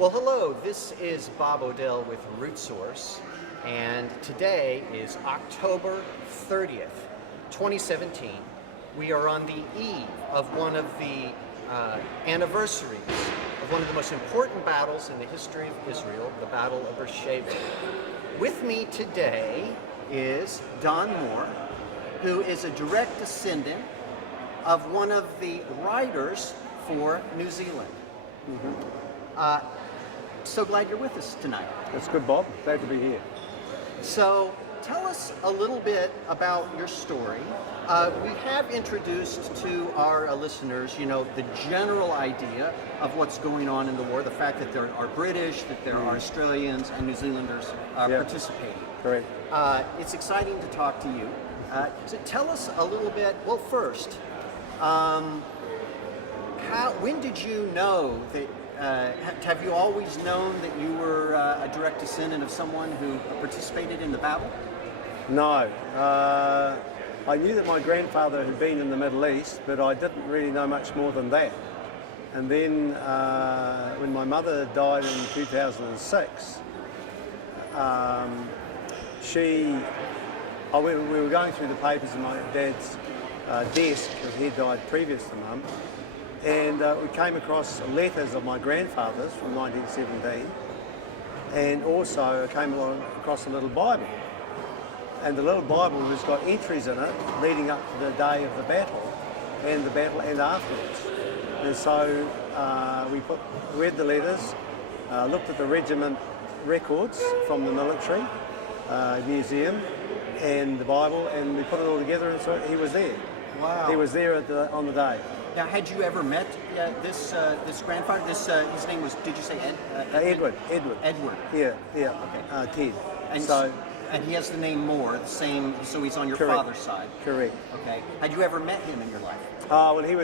Well, hello, this is Bob Odell with Root Source, and today is October 30th, 2017. We are on the eve of one of the anniversaries of one of the most important battles in the history of Israel, the Battle of Beersheva. With me today is Don Mora, who is a direct descendant of one of the writers for New Zealand. So glad you're with us tonight. That's good, Bob. Glad to be here. So tell us a little bit about your story. We have introduced to our listeners, the general idea of what's going on in the war, the fact that there are British, that there are Australians and New Zealanders participating. Correct. It's exciting to talk to you. So tell us a little bit, well, first, when did you know that, have you always known that you were a direct descendant of someone who participated in the battle? No. I knew that my grandfather had been in the Middle East, but I didn't really know much more than that. And then when my mother died in 2006, we were going through the papers in my dad's desk, because he had died previous to Mum, and we came across letters of my grandfather's from 1917, and also I came across a little Bible. And the little Bible has got entries in it leading up to the day of the battle and afterwards. And so we read the letters, looked at the regiment records from the military museum and the Bible, and we put it all together, and so he was there. Wow. He was there on the day. Now, had you ever met this grandfather? His name was, did you say Edward. Edward. Yeah. Okay. Ted. And he has the name Moore, the same, so he's on your Correct. father's side. Correct. Okay. Had you ever met him in your life? Well, he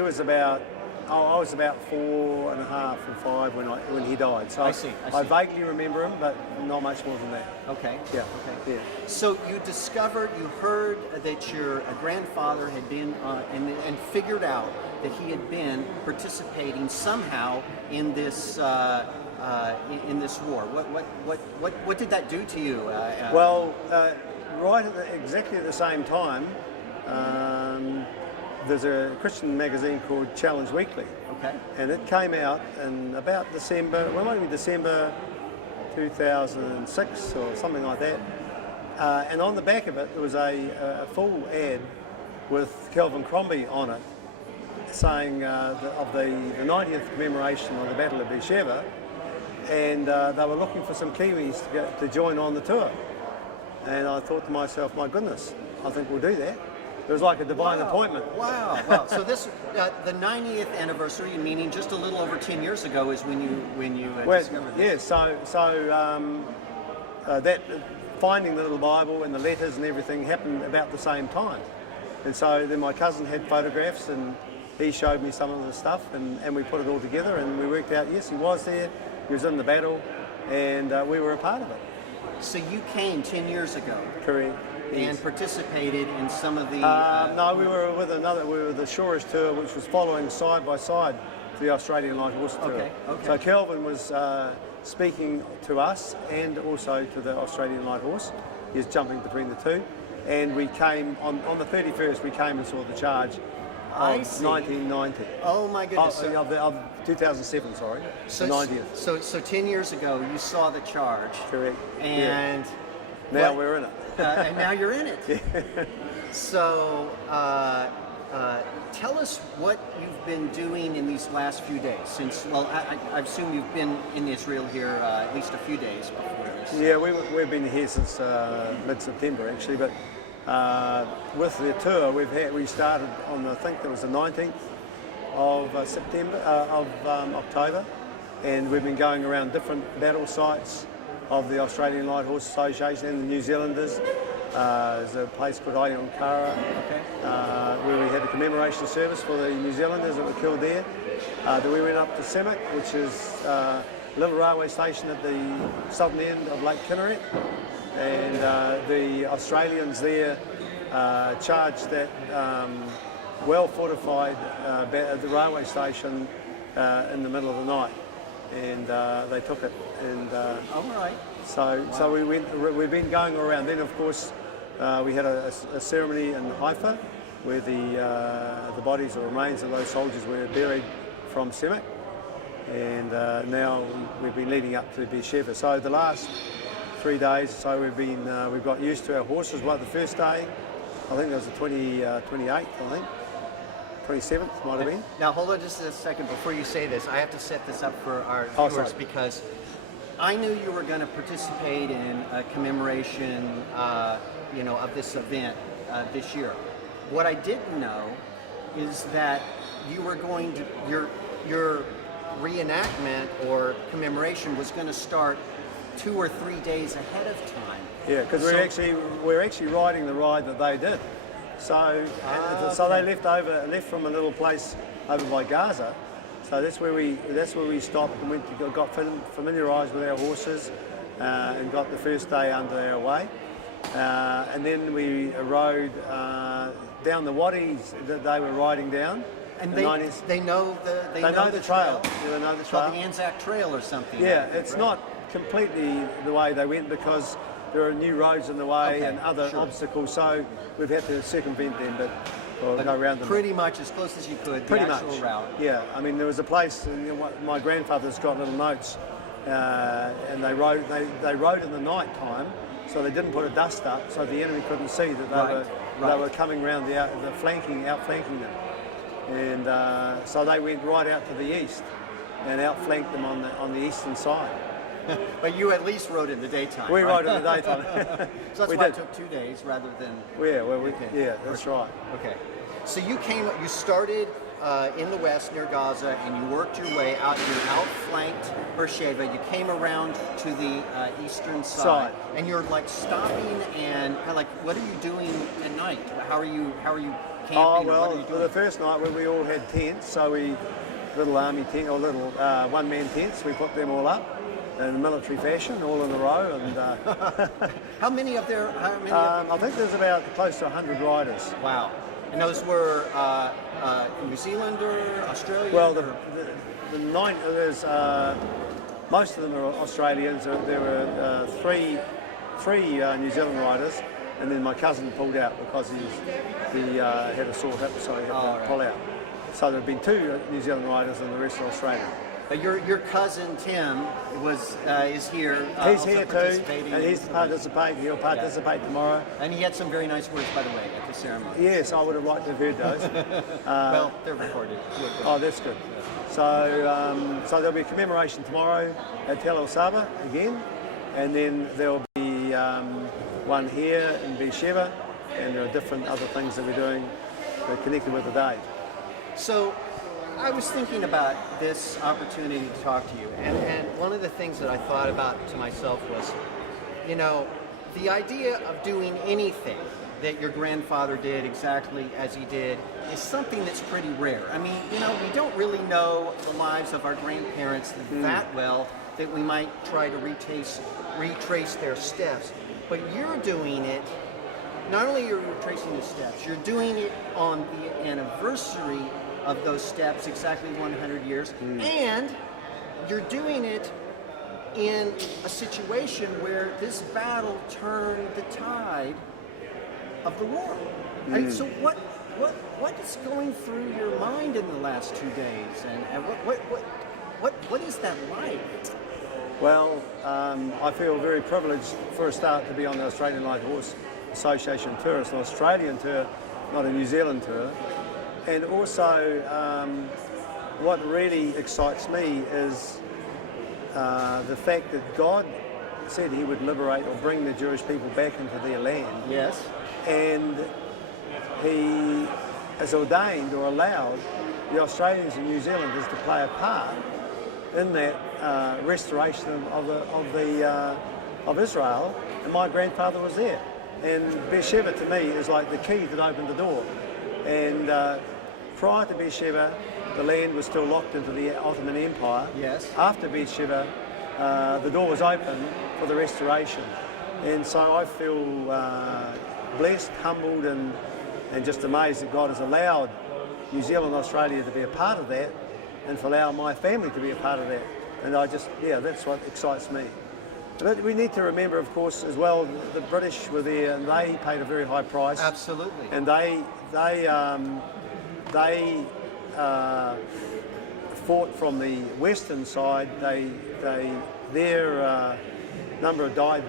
was about, I was about 4 and a half or 5 when he died. So I see. I vaguely remember him, but not much more than that. Okay. Yeah. Okay. Yeah. So you heard that your grandfather had been, and figured out that he had been participating somehow in this war. What did that do to you? Well, exactly at the same time, there's a Christian magazine called Challenge Weekly. Okay. And it came out in about December 2006 or something like that. And on the back of it, there was a full ad with Calvin Crombie on it, saying of the 90th commemoration of the Battle of Beersheva, and they were looking for some Kiwis to join on the tour. And I thought to myself, my goodness, I think we'll do that. It was like a divine appointment. Wow. So this, the 90th anniversary, meaning just a little over 10 years ago, is when you discovered this. Yeah. So that finding the little Bible and the letters and everything happened about the same time. And so then my cousin had photographs, and he showed me some of the stuff, and we put it all together, and we worked out, yes, he was there, he was in the battle, and we were a part of it. So you came 10 years ago. Correct. And participated in some of the... No, we were with the Shorest tour, which was following side by side the Australian Light Horse tour. Okay. So Kelvin was speaking to us and also to the Australian Light Horse. He was jumping between the two. And we came, on the 31st, we came and saw the charge of 1990. Oh my goodness. Of 2007, sorry. So, the 90th. So 10 years ago, you saw the charge. Correct. And... Now we're in it. And now you're in it. So, tell us what you've been doing in these last few days. Since, well, I assume you've been in Israel here at least a few days before this. Yeah, we've been here since mid-September actually, but with the tour we started on I think that was the 19th of October, and we've been going around different battle sites of the Australian Light Horse Association and the New Zealanders. There's a place called Ayonkara, where we had a commemoration service for the New Zealanders that were killed there. Then we went up to Semak, which is a little railway station at the southern end of Lake Kinneret, and the Australians there charged that well-fortified the railway station in the middle of the night. and they took it. And All right. so we've been going around. Then of course we had a ceremony in Haifa where the bodies or remains of those soldiers were buried from Semek, and now we've been leading up to Beersheva. So the last 3 days, so we've got used to our horses. Like the first day, I think it was the 28th, I think. 27th might have been. Now hold on just a second before you say this. I have to set this up for our viewers sorry. because I knew you were going to participate in a commemoration, of this event this year. What I didn't know is that you were going to your reenactment or commemoration was going to start 2 or 3 days ahead of time. Yeah, because we're actually riding the ride that they did. So so they left from a little place over by Gaza. So that's where we stopped and got familiarised with our horses and got the first day under our way. And then we rode down the wadis that they were riding down. And they know the trail. They know the trail. Yeah, they know the It's trail. called the Anzac Trail or something. Yeah, it's not completely the way they went because there are new roads in the way and other obstacles, so we've had to circumvent them, but go around them. Pretty much as close as you could, the actual route. Yeah, I mean there was a place, my grandfather's got little notes, and they rode in the night time, so they didn't put a dust up, so the enemy couldn't see that they were coming around outflanking them. And so they went right out to the east and outflanked them on the eastern side. But you at least rode in the daytime. We right? rode in the daytime. So that's why it took 2 days rather than. Yeah, that's right. Okay. So you started in the west near Gaza, and you worked your way out. You outflanked Beersheva. You came around to the eastern side, and you're like stopping and like, what are you doing at night? How are you camping? Oh well, what are you doing? the first night we all had tents, so little army tent or little one-man tents. We put them all up in military fashion, all in a row. And How many of there? I think there's about close to 100 riders. Wow. And those were New Zealander, Australian? Well, there's most of them are Australians. There were three New Zealand riders, and then my cousin pulled out because he had a sore hip, so he had to pull out. So there have been 2 New Zealand riders, and the rest are Australian. But your cousin Tim is here. He's here too, and he's participating. He'll participate tomorrow. And he had some very nice words, by the way, at the ceremony. Yes, I would have liked to have heard those. Well, they're recorded. Oh, that's good. So, so there'll be a commemoration tomorrow at Tel El Saba again, and then there'll be one here in Beersheva, and there are different other things that we're doing that are connected with the day. So, I was thinking about this opportunity to talk to you, and one of the things that I thought about to myself was, the idea of doing anything that your grandfather did exactly as he did is something that's pretty rare. I mean, we don't really know the lives of our grandparents that well that we might try to retrace their steps, but you're doing it. Not only are you retracing the steps, you're doing it on the anniversary of those steps, exactly 100 years, and you're doing it in a situation where this battle turned the tide of the war. And so what is going through your mind in the last 2 days, and what is that like? Well, I feel very privileged for a start to be on the Australian Light Horse Association tour. It's an Australian tour, not a New Zealand tour. And also, what really excites me is the fact that God said He would liberate or bring the Jewish people back into their land. Yes. And He has ordained or allowed the Australians and New Zealanders to play a part in that restoration of Israel. And my grandfather was there. And Beersheva to me is like the key that opened the door. And prior to Beersheva, the land was still locked into the Ottoman Empire. Yes. After Beersheva, the door was open for the restoration. And so I feel blessed, humbled, and just amazed that God has allowed New Zealand and Australia to be a part of that, and to allow my family to be a part of that. And that's what excites me. But we need to remember, of course, as well, the British were there and they paid a very high price. Absolutely. And they fought from the western side. Their number of died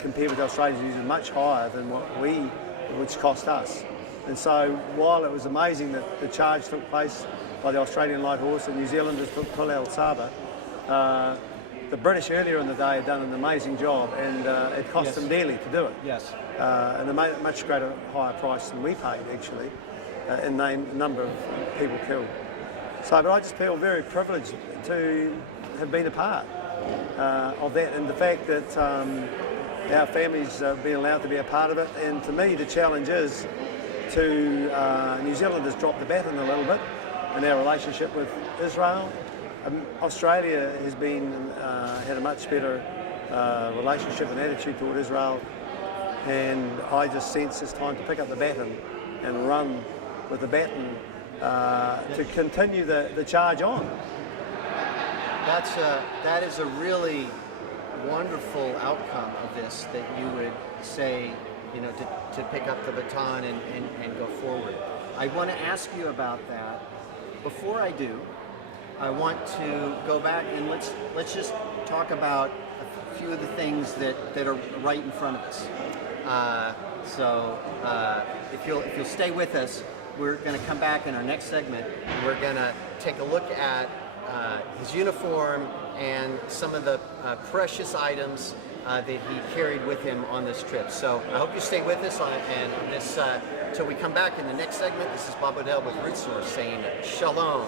compared with the Australians is much higher than which cost us. And so while it was amazing that the charge took place by the Australian Light Horse and New Zealanders took Pule Saba, the British earlier in the day had done an amazing job, and it cost them dearly to do it. Yes. And a much greater, higher price than we paid, actually, in the number of people killed. So, but I just feel very privileged to have been a part of that, and the fact that our families have been allowed to be a part of it. And to me, the challenge is to New Zealand has dropped the baton a little bit in our relationship with Israel. Australia has had a much better relationship and attitude toward Israel, and I just sense it's time to pick up the baton and run with the baton to continue the charge on. That is a really wonderful outcome of this, that you would say, to pick up the baton and go forward. I want to ask you about that. Before I do, I want to go back and let's just talk about a few of the things that are right in front of us. If you'll stay with us, we're going to come back in our next segment. We're going to take a look at his uniform and some of the precious items that he carried with him on this trip. So I hope you stay with us till we come back in the next segment. This is Bob Odell with Root Source saying shalom.